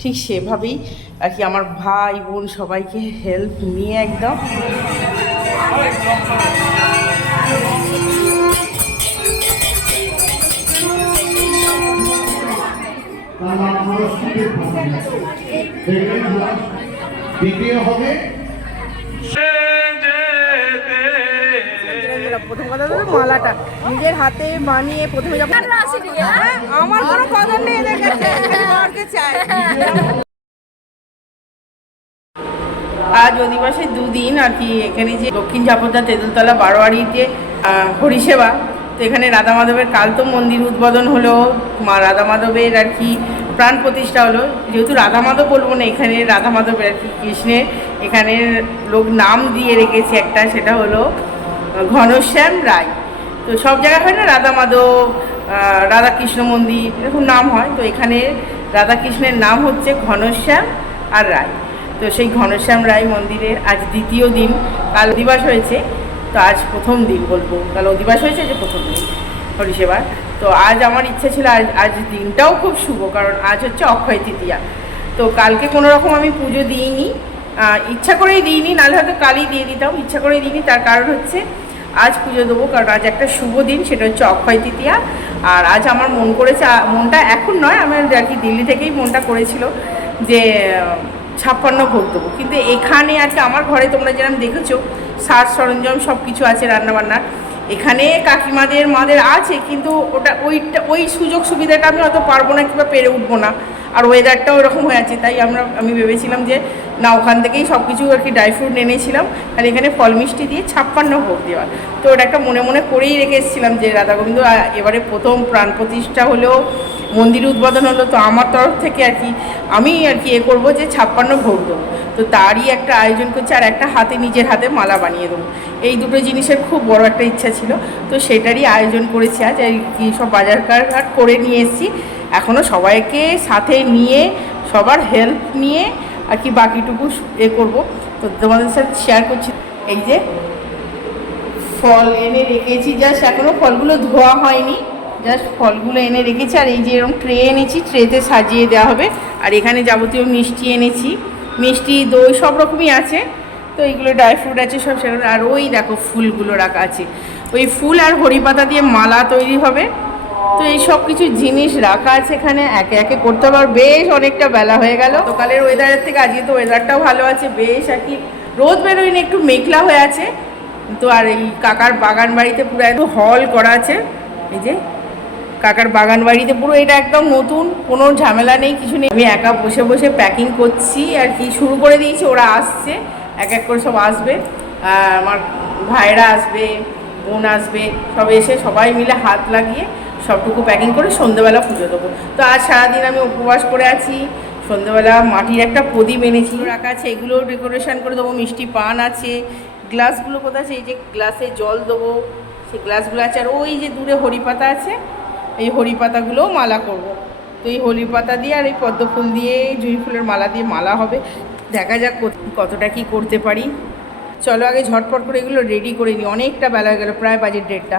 ঠিক সেভাবেই আর কি আমার ভাই বোন সবাইকে হেল্প নিয়ে একদম। দ্বিতীয় হবে কথা হলো মালাটা। নিজের হাতে বানিয়ে প্রথমে যখন হ্যাঁ, আমার কোনো কদর নেই চাই। আজ অধিবাসের দুদিন আর কি এখানে যে দক্ষিণ ঝাপদা তেঁতুলতলা বারোয়ারিতে আহ, হরিসেবা। তো এখানে রাধা মাধবের কাল তো মন্দির উদ্বোধন হলো মা রাধা মাধবের আর কি প্রাণ প্রতিষ্ঠা হলো। যেহেতু রাধা মাধব বলব না এখানে রাধা মাধবের আর কি কৃষ্ণের এখানের লোক নাম দিয়ে রেখেছে একটা সেটা হলো ঘনশ্যাম রায়। তো সব জায়গায় হয় না? রাধা মাধব রাধাকৃষ্ণ মন্দির, এরকম নাম হয়। তো এখানে রাধাকৃষ্ণের নাম হচ্ছে ঘনশ্যাম আর রায়। তো সেই ঘনশ্যাম রায় মন্দিরের আজ দ্বিতীয় দিন। কাল অধিবাস হয়েছে। তো আজ প্রথম দিন বলব। কাল অধিবাস হয়েছে যে প্রথম দিন। হরিসেবার তো আজ আমার ইচ্ছে ছিল আজ আজ দিনটাও খুব শুভ, কারণ আজ হচ্ছে অক্ষয় তৃতীয়া। তো কালকে কোনো রকম আমি পুজো দিইনি। ইচ্ছা করেই দিইনি, নাহলে হয়তো কালই দিয়ে দিতাম, ইচ্ছা করেই দিইনি, তার কারণ হচ্ছে আজ পুজো দেবো, কারণ আজ একটা শুভ দিন, সেটা হচ্ছে অক্ষয় তৃতীয়া। আর আজ আমার মন করেছে মনটা এখন নয়, আমি আর কি দিল্লি থেকেই মনটা করেছিল যে ছাপ্পান্ন ভোগ দেবো। কিন্তু এখানে আর কি আমার ঘরে তোমরা যেরকম দেখেছ, সাজ সরঞ্জাম সব কিছু আছে রান্নাবান্নার। এখানে কাকিমাদের, মাদের আছে, কিন্তু ওটা ওইটা, ওই সুযোগ সুবিধাটা আমি হয়তো পারব না, কিংবা পেরে উঠবো না। আর ওয়েদারটাও এরকম হয়ে আছে, তাই আমরা, আমি ভেবেছিলাম যে না, ওখান থেকেই সব কিছু আর কি ড্রাই ফ্রুট এনেছিলাম, আর এখানে ফল মিষ্টি দিয়ে ছাপ্পান্ন ভোগ দেওয়া। তো ওটা একটা মনে মনে করেই রেখে এসেছিলাম যে রাধা গোবিন্দ এবারে প্রথম প্রাণ প্রতিষ্ঠা হলো, মন্দির উদ্বোধন হলো, তো আমার তরফ থেকে আর কি আমি আর কি এ করব যে ছাপ্পান্ন ভোগ দেবো। তো তারই একটা আয়োজন করছি, আর একটা হাতে, নিজের হাতে মালা বানিয়ে দেবো। এই দুটো জিনিসের খুব বড় একটা ইচ্ছা ছিল, তো সেটারই আয়োজন করেছি আজ এই কি সব বাজার কারঘাট করে নিয়ে এসেছি। এখনও সবাইকে সাথে নিয়ে, সবার হেল্প নিয়ে আর কি বাকিটুকু এ করব। তো তোমাদের সাথে শেয়ার করছি। এই যে ফল এনে রেখেছি জাস্ট এখনও ফলগুলো ধোয়া হয়নি। জাস্ট ফলগুলো এনে রেখেছি আর এই যে এরকম ট্রে এনেছি ট্রেতে সাজিয়ে দেওয়া হবে। আর এখানে যাবতীয় মিষ্টি এনেছি। মিষ্টি, দই সব রকমই আছে। তো এইগুলো ড্রাই ফ্রুট আছে, সব সেগুলো। আর ওই দেখো ফুলগুলো রাখা আছে। ওই ফুল আর হরিপাতা দিয়ে মালা তৈরি হবে। তো এই সব কিছু জিনিস রাখা আছে এখানে, একে একে করতে হবে। আর বেশ অনেকটা বেলা হয়ে গেল। সকালের ওয়েদারের থেকে আজকে তো ওয়েদারটাও ভালো আছে। বেশ আর কি, রোদ বেরোয়নি, একটু মেঘলা হয়ে আছে। তো আর এই কাকার বাগান বাড়িতে পুরো একদম হল করা আছে। এই যে, কাকার বাগান বাড়িতে পুরো এটা একদম নতুন, কোনো ঝামেলা নেই, কিছু নেই। আমি একা বসে বসে প্যাকিং করছি আর কি, শুরু করে দিয়েছি, ওরা আসছে, এক এক করে সব আসবে। আমার ভাইরা আসবে, বোন আসবে, সব এসে সবাই মিলে হাত লাগিয়ে সবটুকু প্যাকিং করে সন্ধ্যেবেলা পুজো দেবো। তো আজ সারাদিন আমি উপবাস করে আছি সন্ধ্যেবেলা মাটির একটা প্রদীপ এনেছি। রাখা আছে এগুলো ডেকোরেশন করে দেবো, মিষ্টি পান আছে গ্লাসগুলো কোথায় আছে? এই যে গ্লাসে জল দেবো, সেই গ্লাসগুলো আছে, আর ওই যে দূরে হরি পাতা আছে, এই হরি পাতাগুলোও মালা করব। তো এই হরি পাতা দিয়ে আর এই পদ্ম ফুল দিয়ে, জুঁই ফুলের মালা দিয়ে মালা হবে। দেখা যাক কতটা কি করতে পারি। চলো আগে ঝটপট করে এগুলো রেডি করে নিই। অনেকটা বেলা গেল, প্রায় বাজেট ডেটটা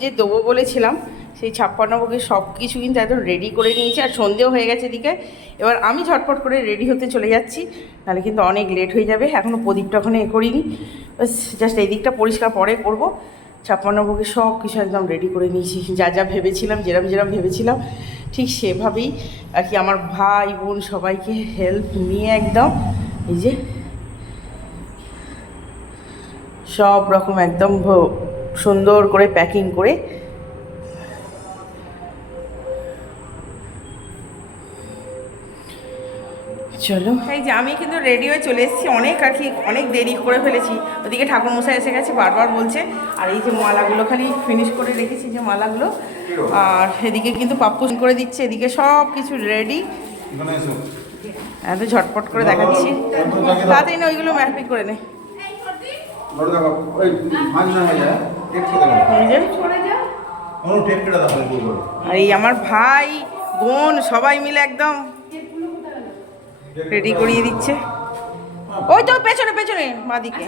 যে দেবো বলেছিলাম, সেই ছাপ্পান্ন ভোগের সব কিছু কিন্তু একদম রেডি করে নিয়েছি আর সন্ধেও হয়ে গেছে এদিকে। এবার আমি ঝটপট করে রেডি হতে চলে যাচ্ছি, নাহলে কিন্তু অনেক লেট হয়ে যাবে এখনও প্রদীপটা ওখানে এ করিনি। জাস্ট এই দিকটা পরিষ্কার পরে করব। ছাপ্পান্ন ভোগের সব কিছু একদম রেডি করে নিয়েছি, যা যা ভেবেছিলাম, যেরম যেরম ভেবেছিলাম, ঠিক সেভাবেই আর কি আমার ভাই, বোন সবাইকে হেল্প নিয়ে একদম এই যে সব রকম একদম সুন্দর করে প্যাকিং করে চলো। এই যে আমি কিন্তু রেডি হয়ে চলে এসেছি। অনেক আর কি অনেক দেরি করে ফেলেছি। ওদিকে ঠাকুরমশাই এসে গেছে বারবার বলছে। আর এই যে মালাগুলো খালি ফিনিশ করে রেখেছি যে মালাগুলো। আর এদিকে কিন্তু পাপ্পু করে দিচ্ছে। এদিকে সব কিছু রেডি এত ঝটপট করে দেখাচ্ছি। তাড়াতাড়ি না ওইগুলো ম্যাপিং করে নে। এই আর আমার ভাই বোন সবাই মিলে একদম রেডি করিয়ে দিচ্ছে। ওই তো পেছনে পেছনে বাদিকে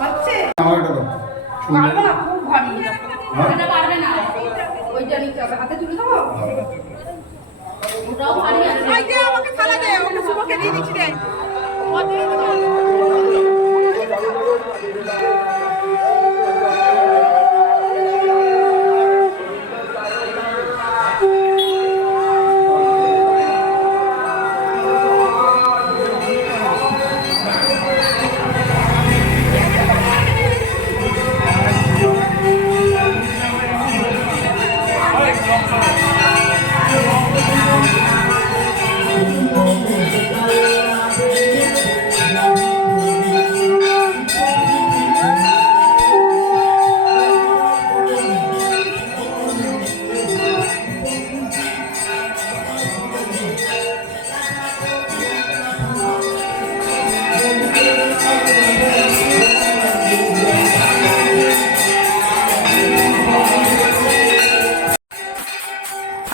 আচ্ছা,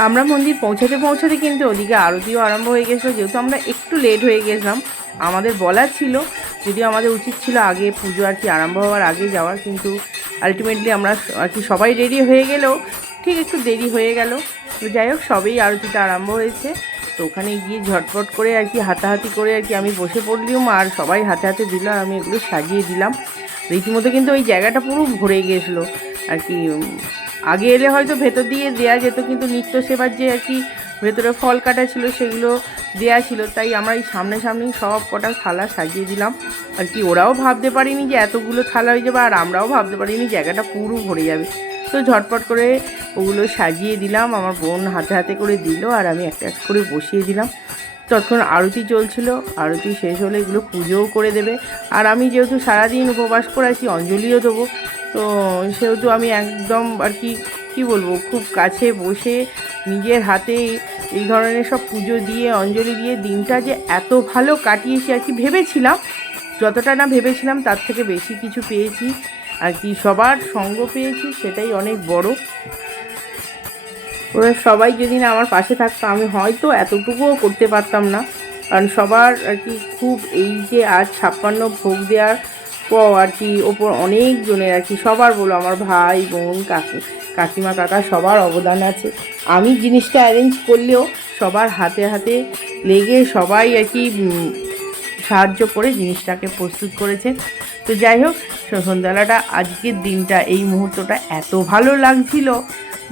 আমরা মন্দির পৌঁছাতে পৌঁছাতে কিন্তু ওদিকে আরতিও আরম্ভ হয়ে গেছিল। যেহেতু আমরা একটু লেট হয়ে গেছিলাম, আমাদের বলার ছিল, যদিও আমাদের উচিত ছিল আগে পুজো আর কি আরম্ভ হওয়ার আগে যাওয়ার, কিন্তু আলটিমেটলি আমরা আর কি সবাই রেডি হয়ে গেলেও, ঠিক একটু দেরি হয়ে গেল। তো যাই হোক, সবেই আরতিটা আরম্ভ হয়েছে। তো ওখানে গিয়ে ঝটপট করে আর কি হাতাহাতি করে আর কি আমি বসে পড়লিও আর সবাই হাতে হাতে দিল, আমি এগুলো সাজিয়ে দিলাম। রীতিমতো কিন্তু ওই জায়গাটা পুরো ভরে গিয়েছিল আর কি আগে এলে হয়তো ভেতর দিয়ে দেয়া যেত, কিন্তু নিত্য সেবার যে আর কি ভেতরে ফল কাটা ছিল সেগুলো দেয়া ছিল, তাই আমরা এই সামনে সামনেই সব কটা থালা সাজিয়ে দিলাম। আর কি ওরাও ভাবতে পারিনি যে এতগুলো থালা হয়ে যাবে, আর আমরাও ভাবতে পারিনি জায়গাটা পুরো ভরে যাবে। তো ঝটপট করে ওগুলো সাজিয়ে দিলাম, আমার বোন হাতে হাতে করে দিল, আর আমি একটা একটা করে বসিয়ে দিলাম। ততক্ষণ আরতি চলছিল, আরতি শেষ হলে এগুলো পুজোও করে দেবে। আর আমি যেহেতু সারাদিন উপবাস করে আছি অঞ্জলিও দেবো। তো সেহেতু আমি একদম আর কি, কী বলব, খুব কাছে বসে নিজের হাতে এই ধরনের সব পুজো দিয়ে, অঞ্জলি দিয়ে দিনটা যে এত ভালো কাটিয়েছি আর কি ভেবেছিলাম, যতটা না ভেবেছিলাম তার থেকে বেশি কিছু পেয়েছি আর কি, সবার সঙ্গ পেয়েছি, সেটাই অনেক বড়। ওরা সবাই যদি না আমার পাশে থাকতো, আমি হয়তো এতটুকুও করতে পারতাম না। কারণ সবার আর কি খুব এই যে আজ ছাপ্পান্ন ভোগ দেওয়ার আর কি, ওপর অনেক জনের আর কি, সবার বলো আমার ভাই, বোন, কাকু, কাকিমা, কাকা, সবার অবদান আছে। আমি জিনিসটা অ্যারেঞ্জ করলেও সবার হাতে হাতে লেগে সবাই আর কি সাহায্য করে জিনিসটাকে প্রস্তুত করেছে। তো যাই হোক সন্ধ্যাবেলাটা, আজকের দিনটা, এই মুহূর্তটা এত ভালো লাগছিল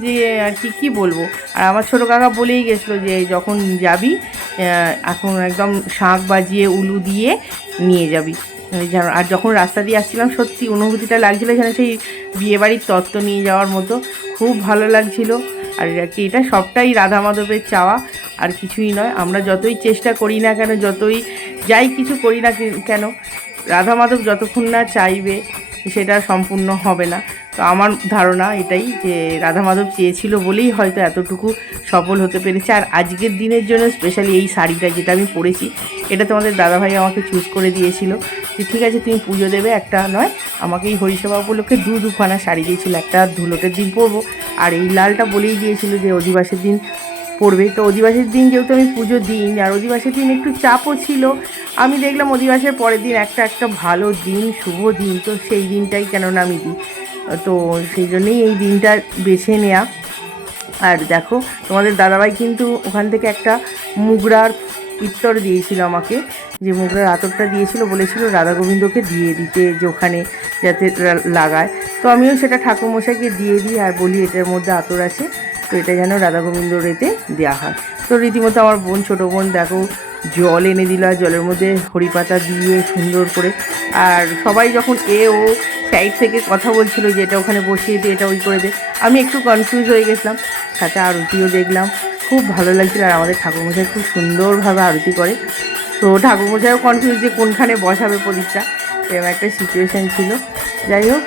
যে আর কি, কী বলব? আর আমার ছোটো কাকা বলেই গেছিল যে যখন যাবি এখন একদম শাঁখ বাজিয়ে উলু দিয়ে নিয়ে যাবি। আর যখন রাস্তা দিয়ে আসছিলাম, সত্যি অনুভূতিটা লাগছিল যেন সেই বিয়েবাড়ির তত্ত্ব নিয়ে যাওয়ার মতো। খুব ভালো লাগছিল। আর কি এটা সবটাই রাধা মাধবের চাওয়া, আর কিছুই নয়। আমরা যতই চেষ্টা করি না কেন, যতই যাই কিছু করি না কেন, রাধা মাধব যতক্ষণ না চাইবে, সেটা সম্পূর্ণ হবে না। তো আমার ধারণা এটাই যে রাধা মাধব চেয়েছিল বলেই হয়তো এতটুকু সফল হতে পেরেছে। আর আজকের দিনের জন্য স্পেশালি এই শাড়িটা যেটা আমি পরেছি, এটা তোমাদের দাদাভাই আমাকে চুজ করে দিয়েছিল যে ঠিক আছে, তুমি পুজো দেবে একটা, নয়, আমাকে এই হরিসভা উপলক্ষে দু দুখানা শাড়ি দিয়েছিল, একটা ধুলোটের দিন পরবো। আর এই লালটা বলেই দিয়েছিল যে অধিবাসের দিন পড়বে তো অধিবাসের দিন যেহেতু আমি পুজো দিই আর অধিবাসের দিন একটু চাপও ছিল, আমি দেখলাম অধিবাসের পরের দিন একটা একটা ভালো দিন, শুভ দিন, তো সেই দিনটাই কেননা আমি দিই। তো সেই জন্যেই এই দিনটা বেছে নেওয়া আর দেখো, তোমাদের দাদাভাই কিন্তু ওখান থেকে একটা মুগরার ইত্তর দিয়েছিল আমাকে। যে মুগরার আতরটা দিয়েছিল, বলেছিল রাধা গোবিন্দকে দিয়ে দিতে যে ওখানে যাতে লাগায়। তো আমিও সেটা ঠাকুরমশাইকে দিয়ে দিই আর বলি এটার মধ্যে আতর আছে। তো এটা যেন রাধা গোবিন্দ রেতে দেওয়া হয়। তো রীতিমতো আমার বোন, ছোটো বোন, দেখো, জল এনে দিল জলের মধ্যে হরি পাতা দিয়ে সুন্দর করে। আর সবাই যখন এ, ও সাইড থেকে কথা বলছিল যে, এটা ওখানে বসিয়ে দে, এটা ওই করে দে। আমি একটু কনফিউজ হয়ে গেছিলাম। সাথে আরতিও দেখলাম। খুব ভালো লাগছিল আর আমাদের ঠাকুরমশাই খুব সুন্দরভাবে আরতি করে। তো ঠাকুরমশাইও কনফিউজ যে কোনখানে বসাবে প্রদীপটা। এরকম একটা সিচুয়েশান ছিল। যাই হোক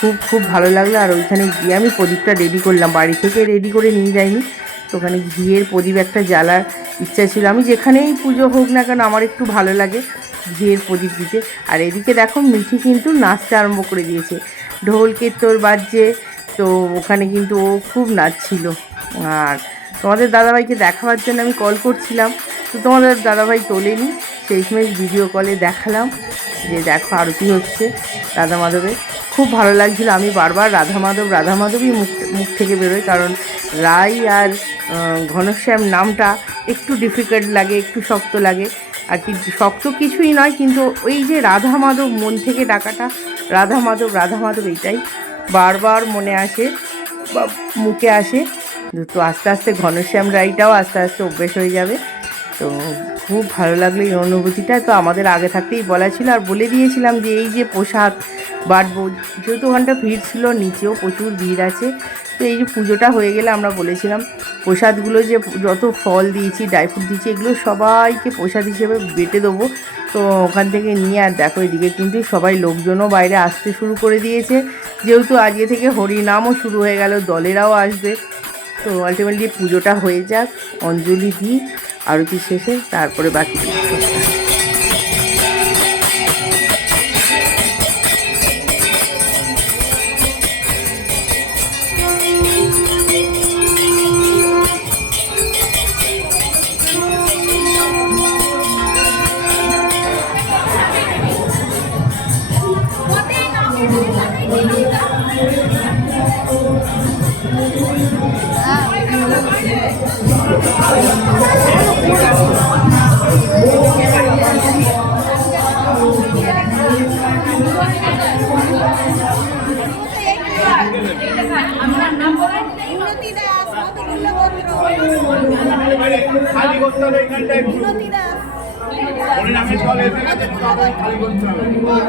খুব খুব ভালো লাগল। আর ওইখানে গিয়ে আমি প্রদীপটা রেডি করলাম। বাড়ি থেকে রেডি করে নিয়ে যাইনি। তো ওখানে ঘিয়ের প্রদীপ একটা জ্বালার ইচ্ছা ছিল। আমি যেখানেই পুজো হোক না কেন আমার একটু ভালো লাগে ঘিয়ের প্রদীপ দিতে। আর এদিকে দেখো মিঠি কিন্তু নাচতে আরম্ভ করে দিয়েছে। ঢোল কীর্তর বাজছে, তো ওখানে কিন্তু ও খুব নাচছিল। আর তোমাদের দাদাভাইকে দেখাবার জন্য আমি কল করছিলাম। তো তোমাদের দাদাভাই তোলেনি, সেই সময় ভিডিও কলে দেখালাম যে দেখো আরতি হচ্ছে দাদা মাধবের। খুব ভালো লাগছিল। আমি বারবার রাধা মাধব রাধা মাধবই মুখ মুখ থেকে বেরোয় কারণ রাই আর ঘনশ্যাম নামটা একটু ডিফিকাল্ট লাগে, একটু শক্ত লাগে। আর কি, শক্ত কিছুই নয়, কিন্তু ওই যে রাধা মাধব মন থেকে ডাকাটা রাধা মাধব রাধা মাধব এইটাই বারবার মনে আসে বা মুখে আসে। তো আস্তে আস্তে ঘনশ্যাম রাইটাও আস্তে আস্তে অভ্যেস হয়ে যাবে। তো খুব ভালো লাগল এই অনুভূতিটা। তো আমাদের আগে থাকতেই বলা ছিল আর বলে দিয়েছিলাম যে এই যে পোশাক বাটবো যেহেতু ওখানটা ভিড় ছিল, নিচেও প্রচুর ভিড় আছে, তো এই যে পুজোটা হয়ে গেলে আমরা বলেছিলাম, প্রসাদগুলো যে যত ফল দিয়েছি, ড্রাই ফ্রুট দিয়েছি, এগুলো সবাইকে প্রসাদ হিসেবে বেটে দেবো। তো ওখান থেকে নিয়ে আর দেখো এদিকে কিন্তু সবাই লোকজনও বাইরে আসতে শুরু করে দিয়েছে। যেহেতু আজকে থেকে হরিনামও শুরু হয়ে গেল, দলেরাও আসবে। তো আলটিমেটলি পুজোটা হয়ে যাক। অঞ্জলি দিই আরতি শেষে তারপরে বাকি খালি করতে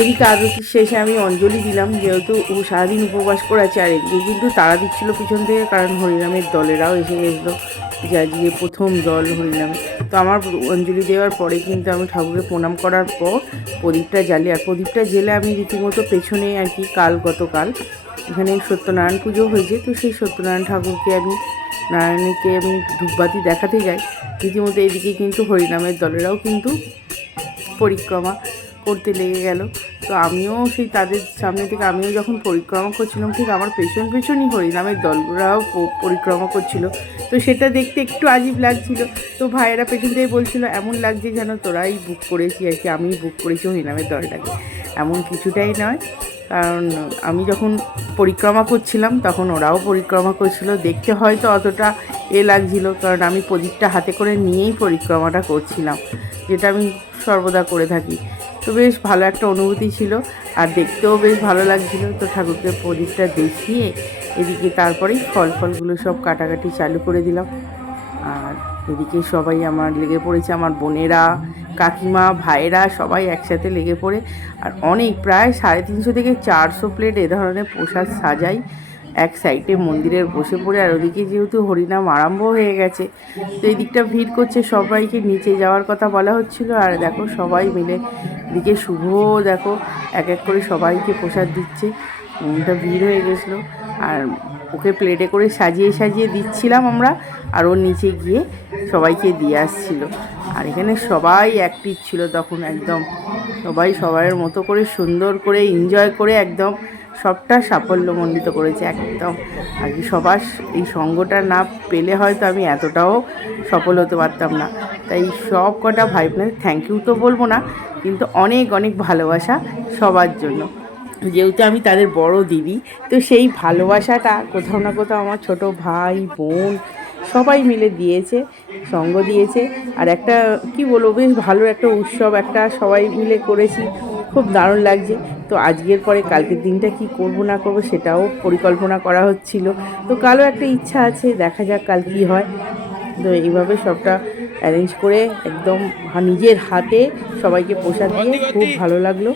এদিকে আরতির শেষে আমি অঞ্জলি দিলাম, যেহেতু ও সারাদিন উপবাস করে আছে আর এদিকে কিন্তু তারা দিচ্ছিল পিছন থেকে, কারণ হরিনামের দলেরাও এসে গেছিল। যে আজকে প্রথম দল হরিনামে। তো আমার অঞ্জলি দেওয়ার পরে কিন্তু আমি ঠাকুরকে প্রণাম করার পর প্রদীপটা জ্বালি, আর প্রদীপটা জেলে আমি রীতিমতো পেছনে আর কি কাল গতকাল এখানে সত্যনারায়ণ পুজো হয়েছে, তো সেই সত্যনারায়ণ ঠাকুরকে আমি, নারায়ণকে আমি ধূপবাতি দেখাতে যাই। রীতিমতো এদিকে কিন্তু হরিনামের দলেরাও কিন্তু পরিক্রমা করতে লেগে গেল। তো আমিও সেই তাদের সামনে থেকে আমিও যখন পরিক্রমা করছিলাম, ঠিক আমার পেছন পেছনই হরিনামের প- পরিক্রমা করছিল। তো সেটা দেখতে একটু আজীব লাগছিল। তো ভাইয়েরা পেছন থেকে বলছিল, এমন লাগছে যেন তোরাই বুক করেছি আর কি আমি বুক করেছি হরিনামের দলটাকে। এমন কিছুটাই নয়। কারণ আমি যখন পরিক্রমা করছিলাম, তখন ওরাও পরিক্রমা করছিল। দেখতে হয়তো অতটা এ লাগছিল, কারণ আমি প্রদীপটা হাতে করে নিয়েই পরিক্রমাটা করছিলাম, যেটা আমি সর্বদা করে থাকি। তো বেশ ভালো একটা অনুভূতি ছিল। আর দেখতেও বেশ ভালো লাগছিল। তো ঠাকুরকে প্রদীপটা দেখিয়ে এদিকে তারপরেই ফল ফলগুলো সব কাটাকাটি চালু করে দিলাম। আর এদিকে সবাই আমার লেগে পড়েছে, আমার বোনেরা, কাকিমা, ভাইয়েরা সবাই একসাথে লেগে পড়ে। আর অনেক, প্রায় সাড়ে তিনশো থেকে চারশো প্লেট এ ধরনের প্রসাদ সাজাই। এক সাইডে মন্দিরের বসে পড়ে, আর ওদিকে যেহেতু হরিনাম আরম্ভ হয়ে গেছে, তো এই দিকটা ভিড় করছে সবাইকে, নিচে যাওয়ার কথা বলা হচ্ছিল, আর দেখো সবাই মিলে দিকে শুভ দেখো, এক এক করে সবাইকে প্রসাদ দিচ্ছে, মনটা ভিড় হয়ে গেছিল, আর ওকে প্লেটে করে সাজিয়ে সাজিয়ে দিচ্ছিলাম আমরা, আর ওর নিচে গিয়ে সবাইকে দিয়ে আসছিল, আর এখানে সবাই অ্যাক্টিভ ছিল তখন একদম, সবাই সবার মতো করে সুন্দর করে এনজয় করে একদম সবটা সাফল্যমণ্ডিত করেছে একদম। আর কি সবার এই সঙ্গটা না পেলে হয়তো আমি এতটাও সফল হতে পারতাম না। তাই সব কটা ভাই বোনের থ্যাংক ইউ তো বলব না, কিন্তু অনেক অনেক ভালোবাসা সবার জন্য। যেহেতু আমি তাদের বড় দিদি, তো সেই ভালোবাসাটা কোথাও না কোথাও আমার ছোট ভাই, বোন সবাই মিলে দিয়েছে, সঙ্গ দিয়েছে। আর একটা, কি বলব, বেশ ভালো একটা উৎসব একটা সবাই মিলে করেছি। খুব দারুণ লাগছে। তো আজকের পরে কালকের দিনটা কি করব না করব সেটাও পরিকল্পনা করা হচ্ছিল। তো কালও একটা ইচ্ছা আছে, দেখা যাক কাল কী হয়। তো এইভাবে সবটা অ্যারেঞ্জ করে একদম নিজের হাতে সবাইকে প্রসাদ দিয়ে খুব ভালো লাগল।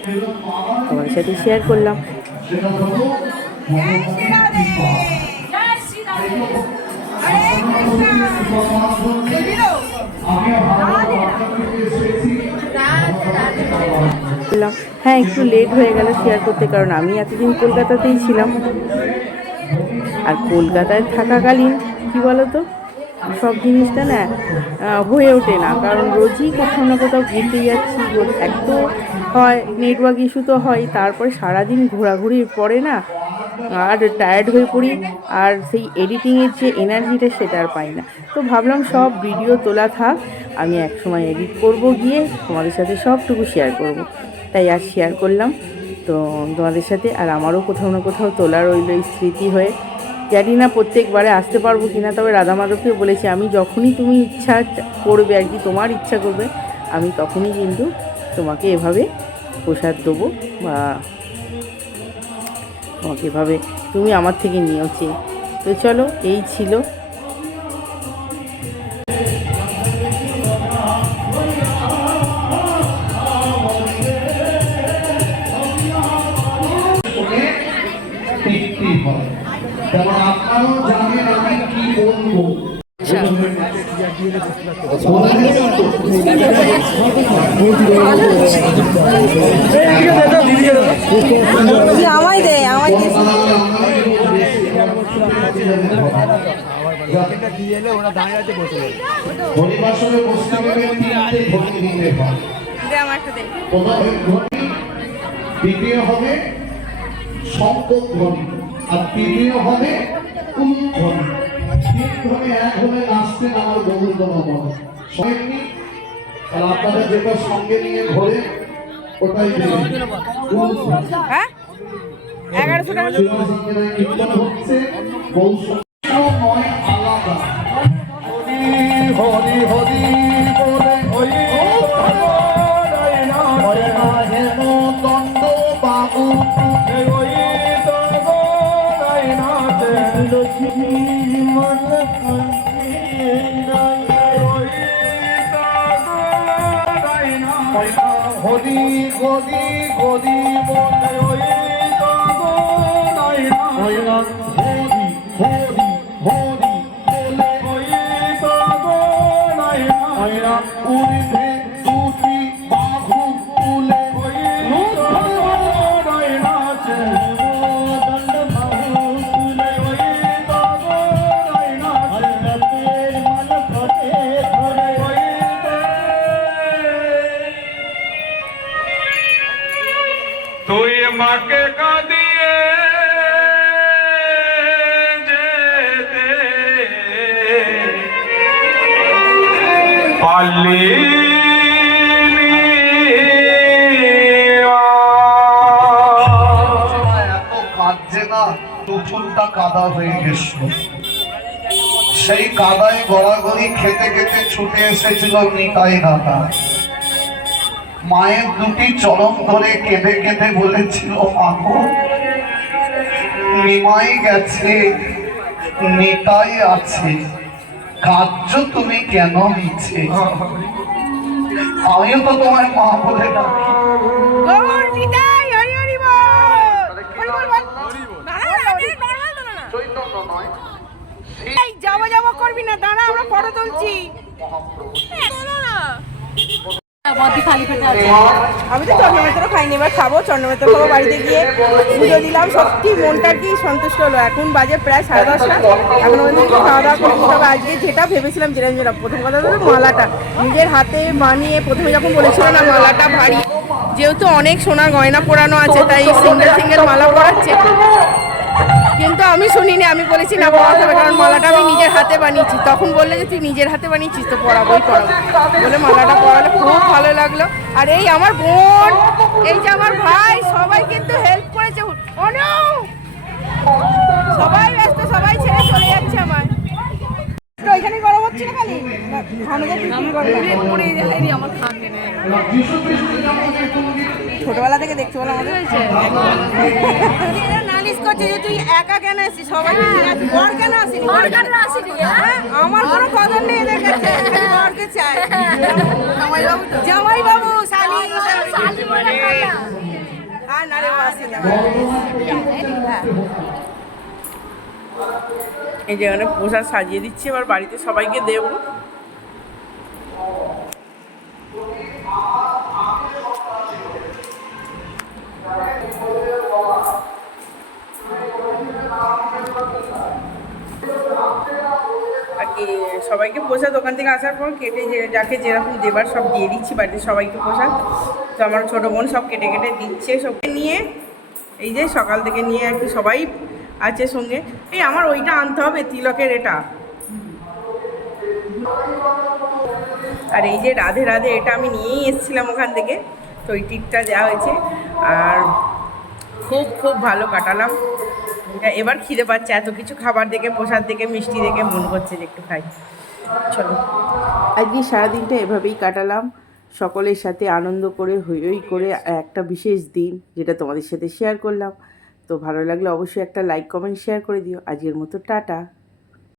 তোমার সাথে শেয়ার করলাম। বললাম হ্যাঁ একটু লেট হয়ে গেল শেয়ার করতে, কারণ আমি এতদিন কলকাতাতেই ছিলাম। আর কলকাতায় থাকাকালীন, কি বলো তো সব জিনিসটা না হয়ে ওঠে না। কারণ রোজই কোথাও না কোথাও ঘুরতে যাচ্ছি এক তো হয় নেটওয়ার্ক ইস্যু তো হয়, তারপরে সারাদিন ঘোরাঘুরির পরে না, আর টায়ার্ড হয়ে পড়ি, আর সেই এডিটিংয়ের যে এনার্জিটা সেটা আর পাই না। তো ভাবলাম সব ভিডিও তোলা থাক, আমি এক সময় এডিট করব গিয়ে, তোমাদের সাথে সবটুকু শেয়ার করব। তাই আর শেয়ার করলাম। তো তোমাদের সাথে আর আমারও কোথাও না কোথাও তোলা রইল স্মৃতি হয়ে। জানি না প্রত্যেকবারে আসতে পারব কিনা, তবে রাধা মাধবকে বলেছি, আমি যখনই তুমি ইচ্ছা করবে আর কি, তোমার ইচ্ছা করবে, আমি তখনই কিন্তু তোমাকে এভাবে প্রসাদ দেবো বা তোমাকে এভাবে তুমি আমার থেকে নিয়েও তো চলো, এই ছিল যেমন আপনারাও জানেন আমি কি বলব। আমায় দে আমায় দে। দ্বিতীয় হবে শঙ্কর ধ্বনি আর তৃতীয় হবে উলুধ্বনি তিন ধ্বনি এক হলে নাচতে আমার গোবিন্দন মনে সঙ্গে আর আপনারা যেটা সঙ্গে নিয়ে ঘোরে ওটাই হ্যাঁ? এগারোশো টাকা হচ্ছে নয় আলাদা। হরি হরি হরি গদি গদি বলে চুলটা কাদা হয়ে গেছিল। সেই কাদায় গড়াগড়ি খেতে খেতে ছুটে এসেছিল নিতাই দাদা। মায়ের দুটি চরম ধরে কেঁদে কেঁদে বলেছিল মাগো নিমাই গেছে, নিতাই আছে। কার্য তুমি কেন নিচ্ছে আমিও তো তোমার মা বলে ডাকি গৌর নিতাই হরি হরি বল হরি বল বল দাঁড়া দাঁড়া নরমাল দাঁড়া না চৈতন্য নয় এই যাব যাব করবি না দাঁড়া আমরা ফটো তুলছি। আমি তো চন্দ্রমেত্র খাইনি এবার খাব। চন্দ্রমেত্র খাব বাড়িতে গিয়ে পুজো দিলাম। সত্যি মনটা কি সন্তুষ্ট হলো? এখন বাজে প্রায় সাড়ে দশটা। এখন ওই দিকে খাওয়া দাওয়া করি তবে আজকে যেটা ভেবেছিলাম যেটা যেটা প্রথম কথা হলো মালাটা। নিজের হাতে বানিয়ে প্রথমে যখন বলেছিল না মালাটা ভারী যেহেতু অনেক সোনা গয়না পরানো আছে তাই সিঙ্গেল সিঙ্গেল মালা পরাচ্ছে। কিন্তু আমি শুনিনি আমি বলেছি না পড়াতে হবে কারণ মালাটা আমি নিজের হাতে বানিয়েছি। তখন বললে যে তুই নিজের হাতে বানিয়েছিস তো পড়াবোই পড়াবো। বলে মালাটা পড়ালে খুব ভালো লাগল। আর এই আমার বোন এই যে আমার ভাই সবাই কিন্তু হেল্প করেছে। অনু সবাই ব্যস্ত সবাই ছেড়ে চলে যাচ্ছে আমার তো এখানে গরম হচ্ছে না খালি? বিক্রি করব আমার খাবে না ছোটবেলা থেকে দেখতে পেলাম আমাদের? নালিশ করছে যে তুই একা কেন আসিস? সবাই বর কেন আসিনি? কেন আসেনি? হ্যাঁ? আমার কোনো কদর নেই এদের কাছে। বরকে চাই। বলে কথা। আর আসেনি হ্যাঁ। এই যেখানে প্রসাদ সাজিয়ে দিচ্ছি এবার বাড়িতে সবাইকে দেবো। সবাইকে প্রসাদ ওখান থেকে আসার পর কেটে যে যাকে যেরকম দেবার সব দিয়ে দিচ্ছি বাড়িতে সবাইকে প্রসাদ। তো আমার ছোটো বোন সব কেটে কেটে দিচ্ছে সবকে নিয়ে। এই যে সকাল থেকে নিয়ে আর কি সবাই আছে সঙ্গে। এই আমার ওইটা আনতে হবে তিলকের এটা। আর এই যে রাধে রাধে এটা আমি নিয়েই এসেছিলাম ওখান থেকে। তো ওই টিপটা দেওয়া হয়েছে। আর খুব খুব ভালো কাটালাম। এবার খিদে পাচ্ছে, এত কিছু খাবার দেখে, প্রসাদ দেখে, মিষ্টি দেখে মন করছে যে একটু খাই। চলো। আজকে সারাদিনটা এভাবেই কাটালাম। সকলের সাথে আনন্দ করে হই করে একটা বিশেষ দিন যেটা তোমাদের সাথে শেয়ার করলাম। তো ভালো লাগলে অবশ্যই একটা লাইক কমেন্ট শেয়ার করে দিও। আজকের মতো টাটা।